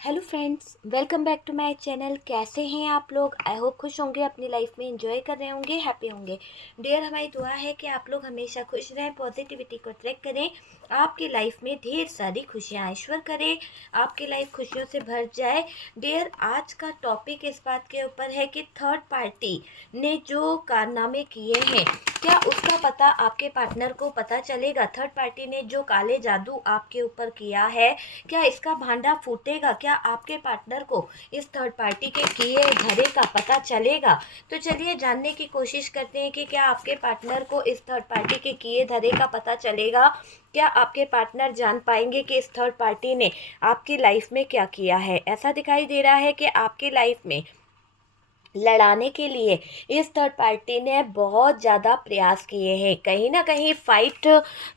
Hello friends, welcome back to my channel. कैसे हैं आप लोग? आई होप खुश होंगे, अपनी लाइफ में एंजॉय कर रहे होंगे, हैप्पी होंगे। डियर, हमारी दुआ है कि आप लोग हमेशा खुश रहें, पॉजिटिविटी को अट्रैक्ट करें, आपकी लाइफ में ढेर सारी खुशियाँ ईश्वर करें, आपकी लाइफ खुशियों से भर जाए। डियर, आज का टॉपिक इस बात के ऊपर है कि थर्ड पार्टी ने जो कारनामे किए हैं, क्या उसका पता आपके पार्टनर को पता चलेगा? थर्ड पार्टी ने जो काले जादू आपके ऊपर किया है, क्या इसका भांडा फूटेगा? क्या आपके पार्टनर को इस थर्ड पार्टी के किए धरे का पता चलेगा? तो चलिए जानने की कोशिश करते हैं कि क्या आपके पार्टनर को इस थर्ड पार्टी के किए धरे का पता चलेगा। क्या आपके पार्टनर जान पाएंगे कि इस थर्ड पार्टी ने आपकी लाइफ में क्या किया है? ऐसा दिखाई दे रहा है कि आपकी लाइफ में लड़ाने के लिए इस थर्ड पार्टी ने बहुत ज़्यादा प्रयास किए हैं। कहीं ना कहीं फाइट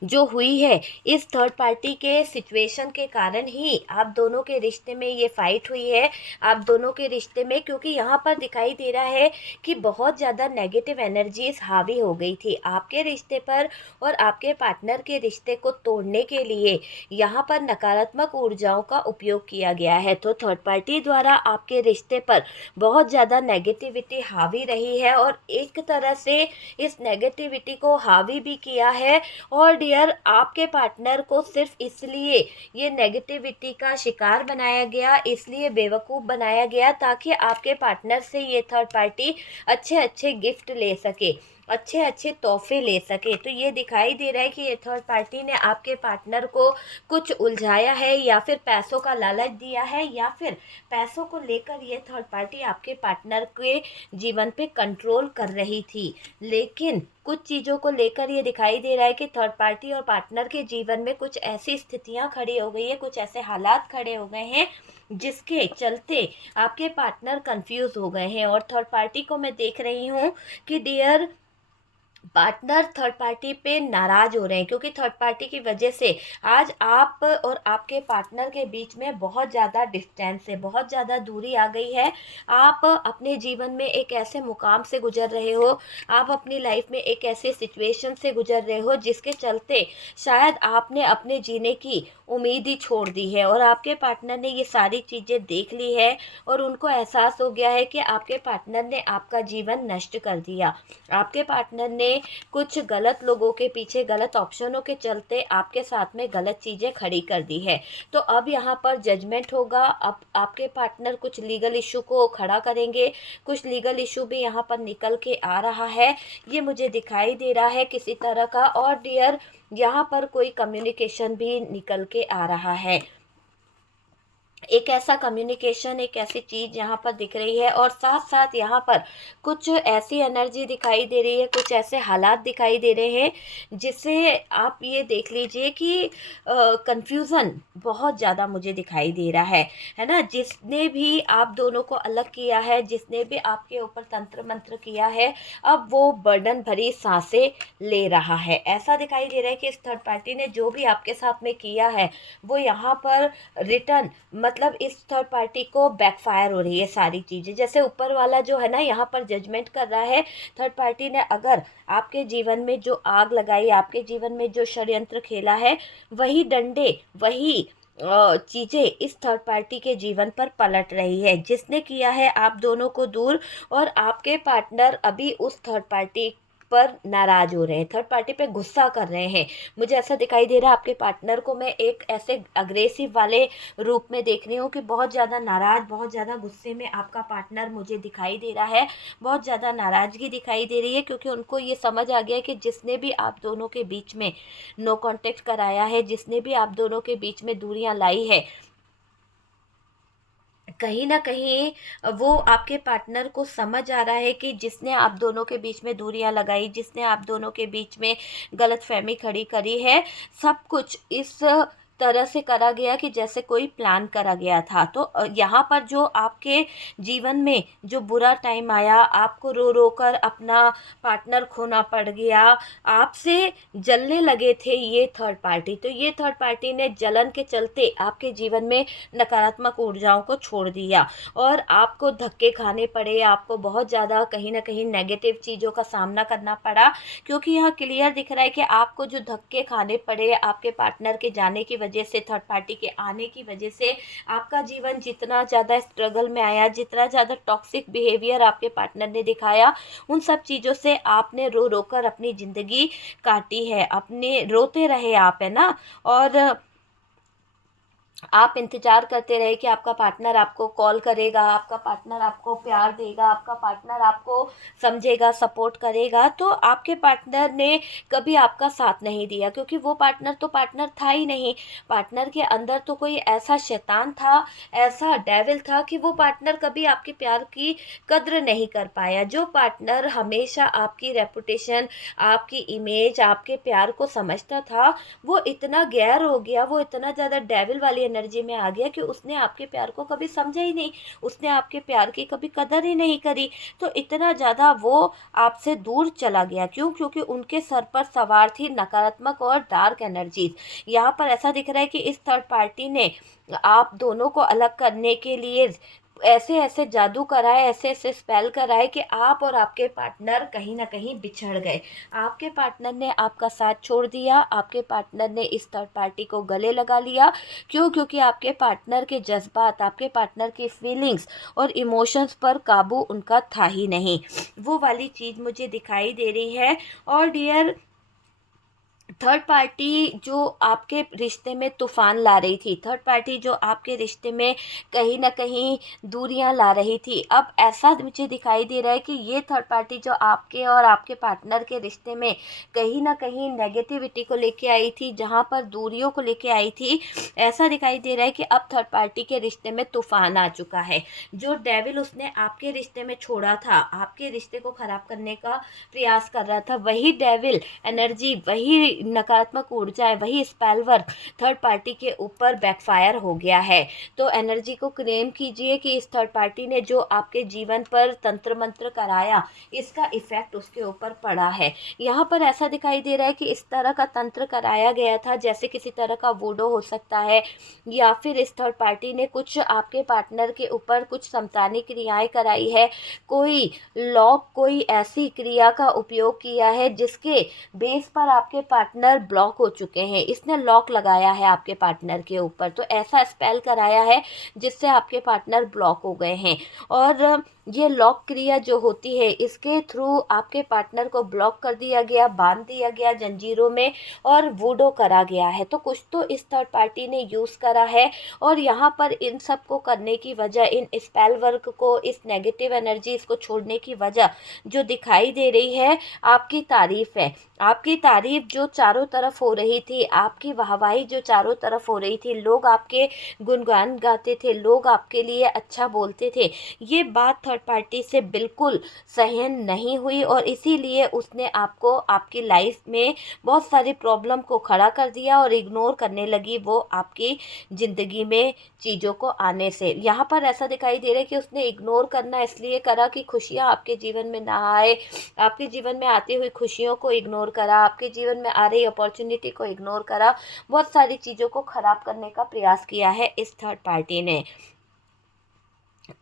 जो हुई है इस थर्ड पार्टी के सिचुएशन के कारण ही आप दोनों के रिश्ते में ये फाइट हुई है, आप दोनों के रिश्ते में। क्योंकि यहाँ पर दिखाई दे रहा है कि बहुत ज़्यादा नेगेटिव एनर्जीज हावी हो गई थी आपके रिश्ते पर, और आपके पार्टनर के रिश्ते को तोड़ने के लिए यहाँ पर नकारात्मक ऊर्जाओं का उपयोग किया गया है। तो थर्ड पार्टी द्वारा आपके रिश्ते पर बहुत ज़्यादा नेगेटिविटी हावी रही है, और एक तरह से इस नेगेटिविटी को हावी भी किया है। और डियर, आपके पार्टनर को सिर्फ इसलिए ये नेगेटिविटी का शिकार बनाया गया, इसलिए बेवकूफ़ बनाया गया, ताकि आपके पार्टनर से ये थर्ड पार्टी अच्छे अच्छे गिफ्ट ले सके, अच्छे अच्छे तोहफे ले सके। तो ये दिखाई दे रहा है कि ये थर्ड पार्टी ने आपके पार्टनर को कुछ उलझाया है, या फिर पैसों का लालच दिया है, या फिर पैसों को लेकर ये थर्ड पार्टी आपके पार्टनर के जीवन पे कंट्रोल कर रही थी। लेकिन कुछ चीज़ों को लेकर ये दिखाई दे रहा है कि थर्ड पार्टी और पार्टनर के जीवन में कुछ ऐसी स्थितियां खड़ी हो गई है, कुछ ऐसे हालात खड़े हो गए हैं जिसके चलते आपके पार्टनर कंफ्यूज हो गए हैं। और थर्ड पार्टी को मैं देख रही हूँ कि डियर, पार्टनर थर्ड पार्टी पे नाराज हो रहे हैं, क्योंकि थर्ड पार्टी की वजह से आज आप और आपके पार्टनर के बीच में बहुत ज़्यादा डिस्टेंस है, बहुत ज़्यादा दूरी आ गई है। आप अपने जीवन में एक ऐसे मुकाम से गुजर रहे हो, आप अपनी लाइफ में एक ऐसे सिचुएशन से गुजर रहे हो जिसके चलते शायद आपने अपने जीने की उम्मीद ही छोड़ दी है, और आपके पार्टनर ने ये सारी चीज़ें देख ली है, और उनको एहसास हो गया है कि आपके पार्टनर ने आपका जीवन नष्ट कर दिया। आपके पार्टनर ने कुछ गलत लोगों के पीछे, गलत ऑप्शनों के चलते आपके साथ में गलत चीज़ें खड़ी कर दी है। तो अब यहाँ पर जजमेंट होगा। अब आपके पार्टनर कुछ लीगल इशू को खड़ा करेंगे, कुछ लीगल इशू भी यहाँ पर निकल के आ रहा है, ये मुझे दिखाई दे रहा है किसी तरह का। और डियर, यहाँ पर कोई कम्युनिकेशन भी निकल के आ रहा है, एक ऐसा कम्युनिकेशन, एक ऐसी चीज़ यहाँ पर दिख रही है। और साथ साथ यहाँ पर कुछ ऐसी एनर्जी दिखाई दे रही है, कुछ ऐसे हालात दिखाई दे रहे हैं जिससे आप ये देख लीजिए कि कंफ्यूज़न बहुत ज़्यादा मुझे दिखाई दे रहा है ना। जिसने भी आप दोनों को अलग किया है, जिसने भी आपके ऊपर तंत्र मंत्र किया है, अब वो बर्डन भरी सांसें ले रहा है। ऐसा दिखाई दे रहा है कि इस थर्ड पार्टी ने जो भी आपके साथ में किया है वो यहाँ पर रिटर्न, मतलब इस थर्ड पार्टी को बैकफायर हो रही है सारी चीज़ें। जैसे ऊपर वाला जो है ना, यहाँ पर जजमेंट कर रहा है थर्ड पार्टी ने, अगर आपके जीवन में जो आग लगाई, आपके जीवन में जो षड्यंत्र खेला है, वही डंडे, वही चीज़ें इस थर्ड पार्टी के जीवन पर पलट रही है, जिसने किया है आप दोनों को दूर। और आपके पार्टनर अभी उस थर्ड पार्टी पर नाराज हो रहे हैं, थर्ड पार्टी पे गुस्सा कर रहे हैं। मुझे ऐसा दिखाई दे रहा है आपके पार्टनर को मैं एक ऐसे अग्रेसिव वाले रूप में देख रही हूँ कि बहुत ज़्यादा नाराज़, बहुत ज़्यादा गुस्से में आपका पार्टनर मुझे दिखाई दे रहा है, बहुत ज़्यादा नाराज़गी दिखाई दे रही है। क्योंकि उनको ये समझ आ गया है कि जिसने भी आप दोनों के बीच में नो कांटेक्ट कराया है, जिसने भी आप दोनों के बीच में दूरियां लाई है, कहीं ना कहीं वो आपके पार्टनर को समझ आ रहा है कि जिसने आप दोनों के बीच में दूरियां लगाई, जिसने आप दोनों के बीच में गलतफहमी खड़ी करी है, सब कुछ इस तरह से करा गया कि जैसे कोई प्लान करा गया था। तो यहाँ पर जो आपके जीवन में जो बुरा टाइम आया, आपको रो रो कर अपना पार्टनर खोना पड़ गया, आपसे जलने लगे थे ये थर्ड पार्टी। तो ये थर्ड पार्टी ने जलन के चलते आपके जीवन में नकारात्मक ऊर्जाओं को छोड़ दिया, और आपको धक्के खाने पड़े, आपको बहुत ज़्यादा कहीं ना कहीं नेगेटिव चीज़ों का सामना करना पड़ा। क्योंकि यहाँ क्लियर दिख रहा है कि आपको जो धक्के खाने पड़े आपके पार्टनर के जाने की वजह से, थर्ड पार्टी के आने की वजह से आपका जीवन जितना ज़्यादा स्ट्रगल में आया, जितना ज़्यादा टॉक्सिक बिहेवियर आपके पार्टनर ने दिखाया, उन सब चीज़ों से आपने रो रो कर अपनी ज़िंदगी काटी है, अपने रोते रहे आप, है ना। और आप इंतज़ार करते रहे कि आपका पार्टनर आपको कॉल करेगा, आपका पार्टनर आपको प्यार देगा, आपका पार्टनर आपको समझेगा, सपोर्ट करेगा। तो आपके पार्टनर ने कभी आपका साथ नहीं दिया, क्योंकि वो पार्टनर तो पार्टनर था ही नहीं। पार्टनर के अंदर तो कोई ऐसा शैतान था, ऐसा डेविल था कि वो पार्टनर कभी आपके प्यार की कद्र नहीं कर पाया। जो पार्टनर हमेशा आपकी रेपुटेशन, आपकी इमेज, आपके प्यार को समझता था, वो इतना गैर हो गया, वो इतना ज़्यादा डेविल वाली एनर्जी में आ गया कि उसने आपके प्यार को कभी समझा ही नहीं, उसने आपके प्यार की कभी कदर ही नहीं करी। तो इतना ज़्यादा वो आपसे दूर चला गया। क्यों? क्योंकि उनके सर पर सवार थी नकारात्मक और डार्क एनर्जीज। यहाँ पर ऐसा दिख रहा है कि इस थर्ड पार्टी ने आप दोनों को अलग करने के लिए ऐसे ऐसे जादू कराए, ऐसे ऐसे स्पेल कराए कि आप और आपके पार्टनर कहीं ना कहीं बिछड़ गए। आपके पार्टनर ने आपका साथ छोड़ दिया, आपके पार्टनर ने इस थर्ड पार्टी को गले लगा लिया। क्यों? क्योंकि आपके पार्टनर के जज्बात, आपके पार्टनर की फीलिंग्स और इमोशंस पर काबू उनका था ही नहीं। वो वाली चीज़ मुझे दिखाई दे रही है। और डियर, थर्ड पार्टी जो आपके रिश्ते में तूफान ला रही थी, थर्ड पार्टी जो आपके रिश्ते में कहीं ना कहीं दूरियां ला रही थी, अब ऐसा मुझे दिखाई दे रहा है कि ये थर्ड पार्टी जो आपके और आपके पार्टनर के रिश्ते में कहीं ना कहीं नेगेटिविटी को लेके आई थी, जहां पर दूरियों को लेके आई थी, ऐसा दिखाई दे रहा है कि अब थर्ड पार्टी के रिश्ते में तूफान आ चुका है। जो डेविल उसने आपके रिश्ते में छोड़ा था, आपके रिश्ते को खराब करने का प्रयास कर रहा था, वही डेविल एनर्जी, वही नकारात्मक ऊर्जा है, वही स्पेल वर्क थर्ड पार्टी के ऊपर बैकफायर हो गया है। तो एनर्जी को क्लेम कीजिए कि इस थर्ड पार्टी ने जो आपके जीवन पर तंत्र मंत्र कराया, इसका इफेक्ट उसके ऊपर पड़ा है। यहाँ पर ऐसा दिखाई दे रहा है कि इस तरह का तंत्र कराया गया था, जैसे किसी तरह का वूडो हो सकता है, या फिर इस थर्ड पार्टी ने कुछ आपके पार्टनर के ऊपर कुछ समतानी क्रियाएं कराई है, कोई लॉक, कोई ऐसी क्रिया का उपयोग किया है जिसके बेस पर आपके पार्टनर ब्लॉक हो चुके हैं। इसने लॉक लगाया है आपके पार्टनर के ऊपर, तो ऐसा स्पेल कराया है जिससे आपके पार्टनर ब्लॉक हो गए हैं। और ये लॉक क्रिया जो होती है, इसके थ्रू आपके पार्टनर को ब्लॉक कर दिया गया, बांध दिया गया जंजीरों में और वूडो करा गया है। तो कुछ तो इस थर्ड पार्टी ने यूज़ करा है। और यहाँ पर इन सब को करने की वजह, इन स्पेल वर्क को, इस नेगेटिव एनर्जीज को छोड़ने की वजह जो दिखाई दे रही है, आपकी तारीफ है। आपकी तारीफ जो चारों तरफ हो रही थी, आपकी वाहवाही जो चारों तरफ हो रही थी, लोग आपके गुणगान गाते थे, लोग आपके लिए अच्छा बोलते थे, ये बात थर्ड पार्टी से बिल्कुल सहन नहीं हुई। और इसीलिए उसने आपको आपकी लाइफ में बहुत सारी प्रॉब्लम को खड़ा कर दिया और इग्नोर करने लगी वो आपकी ज़िंदगी में चीज़ों को आने से। यहाँ पर ऐसा दिखाई दे रहा है कि उसने इग्नोर करना इसलिए करा कि खुशियाँ आपके जीवन में ना आए, आपके जीवन में आती हुई खुशियों को इग्नोर करा, आपके जीवन में आ रही अपॉर्चुनिटी को इग्नोर करा, बहुत सारी चीज़ों को ख़राब करने का प्रयास किया है इस थर्ड पार्टी ने।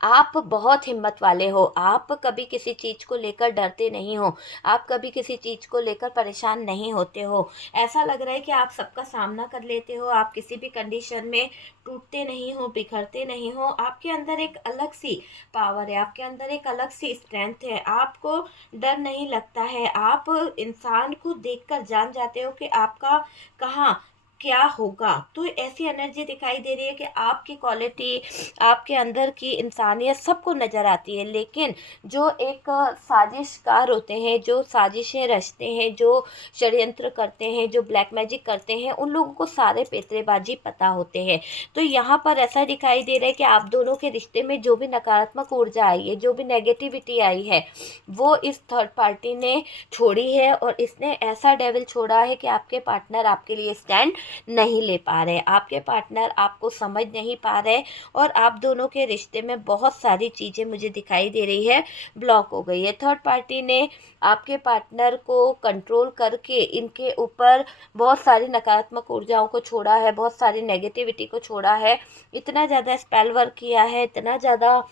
आप बहुत हिम्मत वाले हो, आप कभी किसी चीज़ को लेकर डरते नहीं हो, आप कभी किसी चीज़ को लेकर परेशान नहीं होते हो। ऐसा लग रहा है कि आप सबका सामना कर लेते हो, आप किसी भी कंडीशन में टूटते नहीं हो, बिखरते नहीं हो। आपके अंदर एक अलग सी पावर है, आपके अंदर एक अलग सी स्ट्रेंथ है, आपको डर नहीं लगता है। आप इंसान को देखकर जान जाते हो कि आपका कहाँ क्या होगा। तो ऐसी एनर्जी दिखाई दे रही है कि आपकी क्वालिटी, आपके अंदर की इंसानियत सबको नज़र आती है। लेकिन जो एक साजिशकार होते हैं, जो साजिशें रचते हैं, जो षड्यंत्र करते हैं, जो ब्लैक मैजिक करते हैं, उन लोगों को सारे पेतरेबाजी पता होते हैं। तो यहाँ पर ऐसा दिखाई दे रहा है कि आप दोनों के रिश्ते में जो भी नकारात्मक ऊर्जा आई है, जो भी नेगेटिविटी आई है, वो इस थर्ड पार्टी ने छोड़ी है। और इसने ऐसा डेविल छोड़ा है कि आपके पार्टनर आपके लिए स्टैंड नहीं ले पा रहे, आपके पार्टनर आपको समझ नहीं पा रहे, और आप दोनों के रिश्ते में बहुत सारी चीज़ें मुझे दिखाई दे रही है ब्लॉक हो गई है। थर्ड पार्टी ने आपके पार्टनर को कंट्रोल करके इनके ऊपर बहुत सारी नकारात्मक ऊर्जाओं को छोड़ा है, बहुत सारी नेगेटिविटी को छोड़ा है, इतना ज़्यादा स्पेल वर्क किया है, इतना ज़्यादा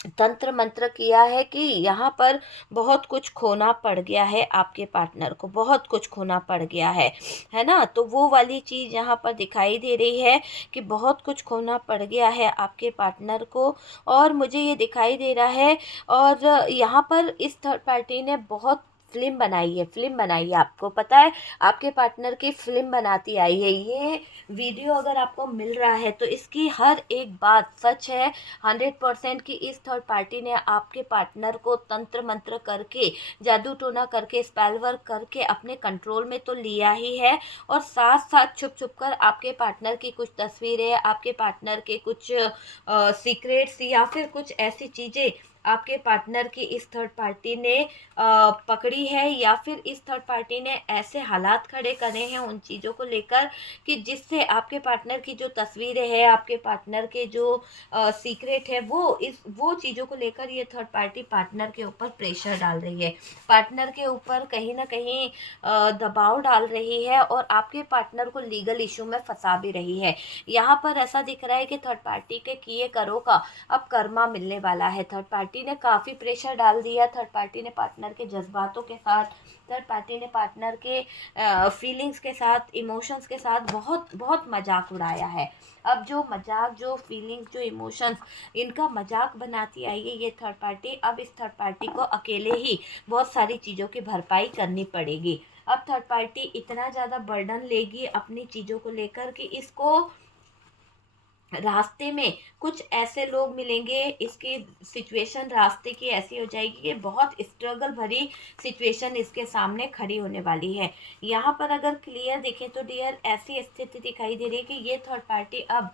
तंत्र मंत्र किया है कि यहाँ पर बहुत कुछ खोना पड़ गया है, आपके पार्टनर को बहुत कुछ खोना पड़ गया है ना। तो वो वाली चीज़ यहाँ पर दिखाई दे रही है कि बहुत कुछ खोना पड़ गया है आपके पार्टनर को, और मुझे ये दिखाई दे रहा है। और यहाँ पर इस थर्ड पार्टी ने बहुत फिल्म बनाई है, आपको पता है, आपके पार्टनर की फिल्म बनाती आई है। ये वीडियो अगर आपको मिल रहा है तो इसकी हर एक बात सच है, 100% की। इस थर्ड पार्टी ने आपके पार्टनर को तंत्र मंत्र करके, जादू टोना करके, स्पेल वर्क करके अपने कंट्रोल में तो लिया ही है, और साथ साथ छुप छुप कर आपके पार्टनर की कुछ तस्वीरें, आपके पार्टनर के कुछ सीक्रेट्स या फिर कुछ ऐसी चीज़ें आपके पार्टनर की इस थर्ड पार्टी ने पकड़ी है, या फिर इस थर्ड पार्टी ने ऐसे हालात खड़े करे हैं उन चीज़ों को लेकर कि जिससे आपके पार्टनर की जो तस्वीरें हैं, आपके पार्टनर के जो सीक्रेट है, वो चीज़ों को लेकर ये थर्ड पार्टी पार्टनर के ऊपर प्रेशर डाल रही है, पार्टनर के ऊपर कहीं ना कहीं दबाव डाल रही है, और आपके पार्टनर को लीगल इशू में फंसा भी रही है। यहाँ पर ऐसा दिख रहा है कि थर्ड पार्टी के किए करो का अब कर्मा मिलने वाला है। थर्ड पार्टी ने काफ़ी प्रेशर डाल दिया, थर्ड पार्टी ने पार्टनर के जज्बातों के साथ, थर्ड पार्टी ने पार्टनर के फीलिंग्स के साथ, इमोशंस के साथ बहुत बहुत मजाक उड़ाया है। अब जो मजाक, जो फीलिंग्स, जो इमोशंस, इनका मजाक बनाती आई है ये थर्ड पार्टी, अब इस थर्ड पार्टी को अकेले ही बहुत सारी चीज़ों की भरपाई करनी पड़ेगी। अब थर्ड पार्टी इतना ज़्यादा बर्डन लेगी अपनी चीज़ों को लेकर कि इसको रास्ते में कुछ ऐसे लोग मिलेंगे, इसकी सिचुएशन रास्ते की ऐसी हो जाएगी कि बहुत स्ट्रगल भरी सिचुएशन इसके सामने खड़ी होने वाली है। यहाँ पर अगर क्लियर देखें तो डियर ऐसी स्थिति दिखाई दे रही है कि ये थर्ड पार्टी अब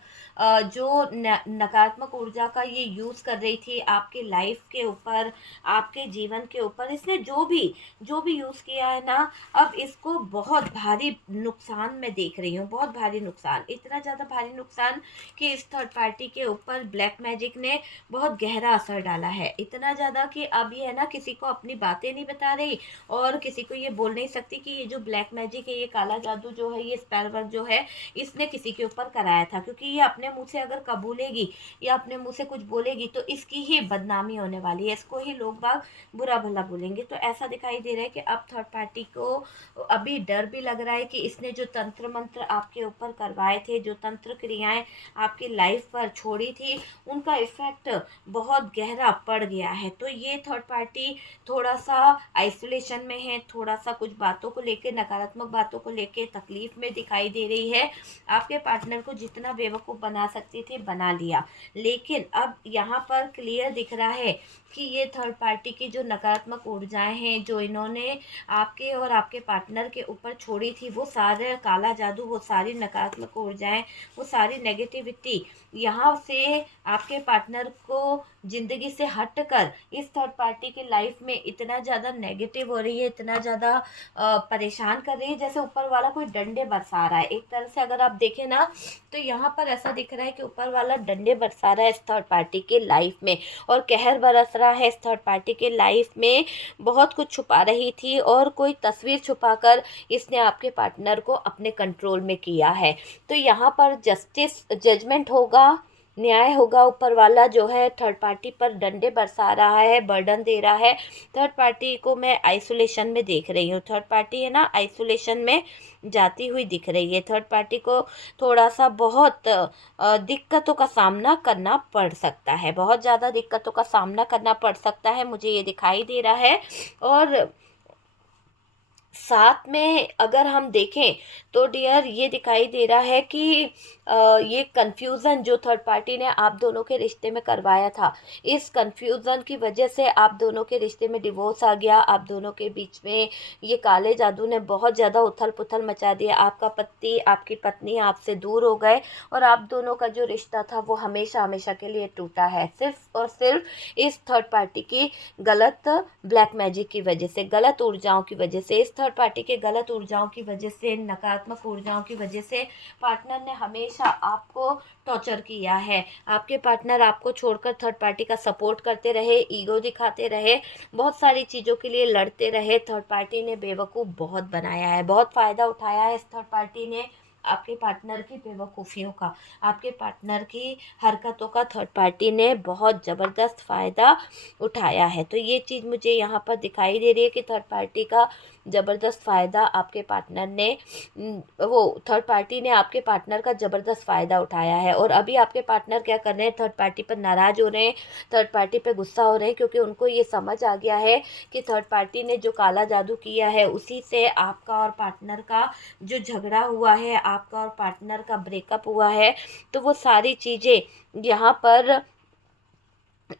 जो नकारात्मक ऊर्जा का ये यूज़ कर रही थी आपके लाइफ के ऊपर, आपके जीवन के ऊपर, इसने जो भी यूज़ किया है ना, अब इसको बहुत भारी नुकसान में देख रही हूँ, बहुत भारी नुकसान, इतना ज़्यादा भारी नुकसान कि इस थर्ड पार्टी के ऊपर ब्लैक मैजिक ने बहुत गहरा असर डाला है। इतना ज़्यादा कि अब ये है ना, किसी को अपनी बातें नहीं बता रही, और किसी को ये बोल नहीं सकती कि ये जो ब्लैक मैजिक है, ये काला जादू जो है, ये स्पेल वर्क जो है, इसने किसी के ऊपर कराया था। क्योंकि ये अपने मुँह से अगर कबूलेगी या अपने मुँह से कुछ बोलेगी तो इसकी ही बदनामी होने वाली है, इसको ही लोग बाग बुरा भला बोलेंगे। तो ऐसा दिखाई दे रहा है कि अब थर्ड पार्टी को अभी डर भी लग रहा है कि इसने जो तंत्र मंत्र आपके ऊपर करवाए थे, जो तंत्र क्रियाएं आपकी लाइफ पर छोड़ी थी, उनका इफेक्ट बहुत गहरा पड़ गया है। तो ये थर्ड पार्टी थोड़ा सा आइसोलेशन में है, थोड़ा सा कुछ बातों को लेके, नकारात्मक बातों को लेके तकलीफ में दिखाई दे रही है। आपके पार्टनर को जितना बेवकूफ़ बना सकती थी बना लिया, लेकिन अब यहाँ पर क्लियर दिख रहा है कि ये थर्ड पार्टी की जो नकारात्मक ऊर्जाएं हैं, जो इन्होंने आपके और आपके पार्टनर के ऊपर छोड़ी थी, वो सारे काला जादू, वो सारी नकारात्मक ऊर्जाएं, वो सारी नेगेटिविटी यहाँ से आपके पार्टनर को ज़िंदगी से हट कर इस थर्ड पार्टी की लाइफ में इतना ज़्यादा नेगेटिव हो रही है, इतना ज़्यादा परेशान कर रही है, जैसे ऊपर वाला कोई डंडे बरसा रहा है। एक तरह से अगर आप देखें ना, तो यहाँ पर ऐसा दिख रहा है कि ऊपर वाला डंडे बरसा रहा है इस थर्ड पार्टी के लाइफ में, और कहर बरस रहा है इस थर्ड पार्टी के लाइफ में। बहुत कुछ छुपा रही थी और कोई तस्वीर छुपाकर इसने आपके पार्टनर को अपने कंट्रोल में किया है। तो यहाँ पर जजमेंट होगा, न्याय होगा। ऊपर वाला जो है थर्ड पार्टी पर डंडे बरसा रहा है, बर्डन दे रहा है। थर्ड पार्टी को मैं आइसोलेशन में देख रही हूँ, थर्ड पार्टी है ना आइसोलेशन में जाती हुई दिख रही है। थर्ड पार्टी को थोड़ा सा बहुत दिक्कतों का सामना करना पड़ सकता है, बहुत ज़्यादा दिक्कतों का सामना करना पड़ सकता है, मुझे ये दिखाई दे रहा है। और साथ में अगर हम देखें तो डियर ये दिखाई दे रहा है कि ये कन्फ्यूज़न जो थर्ड पार्टी ने आप दोनों के रिश्ते में करवाया था, इस कन्फ्यूज़न की वजह से आप दोनों के रिश्ते में डिवोर्स आ गया। आप दोनों के बीच में ये काले जादू ने बहुत ज़्यादा उथल पुथल मचा दिया। आपका पति, आपकी पत्नी आपसे दूर हो गए, और आप दोनों का जो रिश्ता था वो हमेशा हमेशा के लिए टूटा है, सिर्फ और सिर्फ इस थर्ड पार्टी की गलत ब्लैक मैजिक की वजह से, गलत ऊर्जाओं की वजह से, इस थर्ड पार्टी के गलत ऊर्जाओं की वजह से, नकारात्मक ऊर्जाओं की वजह से पार्टनर ने हमेशा आपको टॉर्चर किया है। आपके पार्टनर आपको छोड़कर थर्ड पार्टी का सपोर्ट करते रहे, ईगो दिखाते रहे, बहुत सारी चीज़ों के लिए लड़ते रहे। थर्ड पार्टी ने बेवकूफ़ बहुत बनाया है, बहुत फ़ायदा उठाया है इस थर्ड पार्टी ने आपके पार्टनर की बेवकूफ़ियों का, आपके पार्टनर की हरकतों का थर्ड पार्टी ने बहुत ज़बरदस्त फ़ायदा उठाया है। तो ये चीज़ मुझे यहाँ पर दिखाई दे रही है कि थर्ड पार्टी का ज़बरदस्त फ़ायदा आपके पार्टनर ने वो थर्ड पार्टी ने आपके पार्टनर का ज़बरदस्त फ़ायदा उठाया है। और अभी आपके पार्टनर क्या कर रहे हैं, थर्ड पार्टी पर नाराज़ हो रहे हैं, थर्ड पार्टी पे गुस्सा हो रहे हैं, क्योंकि उनको ये समझ आ गया है कि थर्ड पार्टी ने जो काला जादू किया है उसी से आपका और पार्टनर का जो झगड़ा हुआ है, आपका और पार्टनर का ब्रेकअप हुआ है। तो वो सारी चीज़ें यहाँ पर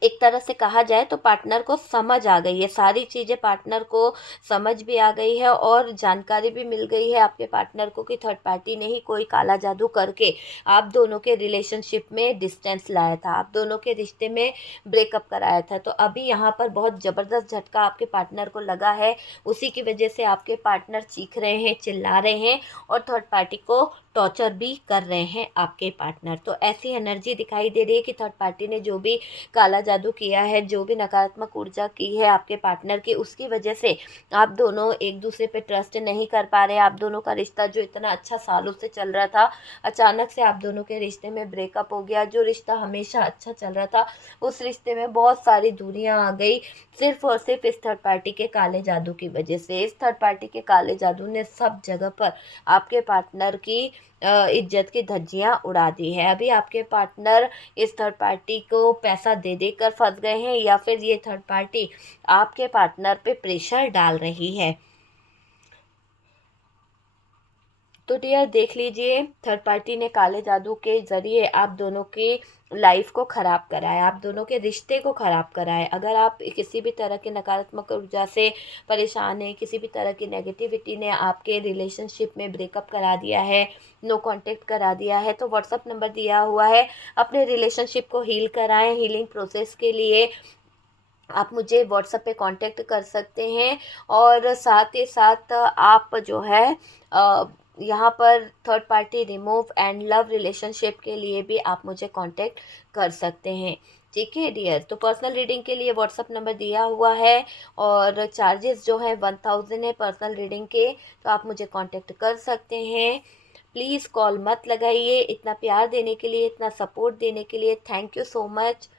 एक तरह से कहा जाए तो पार्टनर को समझ आ गई है, सारी चीज़ें पार्टनर को समझ भी आ गई है और जानकारी भी मिल गई है आपके पार्टनर को कि थर्ड पार्टी ने ही कोई काला जादू करके आप दोनों के रिलेशनशिप में डिस्टेंस लाया था, आप दोनों के रिश्ते में ब्रेकअप कराया था। तो अभी यहाँ पर बहुत ज़बरदस्त झटका आपके पार्टनर को लगा है, उसी की वजह से आपके पार्टनर चीख रहे हैं, चिल्ला रहे हैं और थर्ड पार्टी को टॉर्चर भी कर रहे हैं आपके पार्टनर। तो ऐसी एनर्जी दिखाई दे रही है कि थर्ड पार्टी ने जो भी काला जादू किया है, जो भी नकारात्मक ऊर्जा की है आपके पार्टनर की, उसकी वजह से आप दोनों एक दूसरे पे ट्रस्ट नहीं कर पा रहे। आप दोनों का रिश्ता जो इतना अच्छा सालों से चल रहा था, अचानक से आप दोनों के रिश्ते में ब्रेकअप हो गया। जो रिश्ता हमेशा अच्छा चल रहा था, उस रिश्ते में बहुत सारी दूरियां आ गई, सिर्फ और सिर्फ इस थर्ड पार्टी के काले जादू की वजह से। इस थर्ड पार्टी के काले जादू ने सब जगह पर आपके पार्टनर की इज्जत की धज्जियां उड़ा दी है। अभी आपके पार्टनर इस थर्ड पार्टी को पैसा दे देकर फंस गए हैं, या फिर ये थर्ड पार्टी आपके पार्टनर पे प्रेशर डाल रही है। तो डियर देख लीजिए, थर्ड पार्टी ने काले जादू के ज़रिए आप दोनों की लाइफ को ख़राब करा है, आप दोनों के रिश्ते को ख़राब करा है। अगर आप किसी भी तरह की नकारात्मक ऊर्जा से परेशान हैं, किसी भी तरह की नेगेटिविटी ने आपके रिलेशनशिप में ब्रेकअप करा दिया है, नो कांटेक्ट करा दिया है, तो व्हाट्सअप नंबर दिया हुआ है, अपने रिलेशनशिप को हील कराएं। हीलिंग प्रोसेस के लिए आप मुझे व्हाट्सएप पे कांटेक्ट कर सकते हैं। और साथ ही साथ आप जो है यहाँ पर third party remove and love relationship के लिए भी आप मुझे कांटेक्ट कर सकते हैं। ठीक है डियर, तो पर्सनल रीडिंग के लिए व्हाट्सअप नंबर दिया हुआ है और चार्जेस जो है 1000 है पर्सनल रीडिंग के, तो आप मुझे कांटेक्ट कर सकते हैं। प्लीज़ कॉल मत लगाइए। इतना प्यार देने के लिए, इतना सपोर्ट देने के लिए थैंक यू सो मच।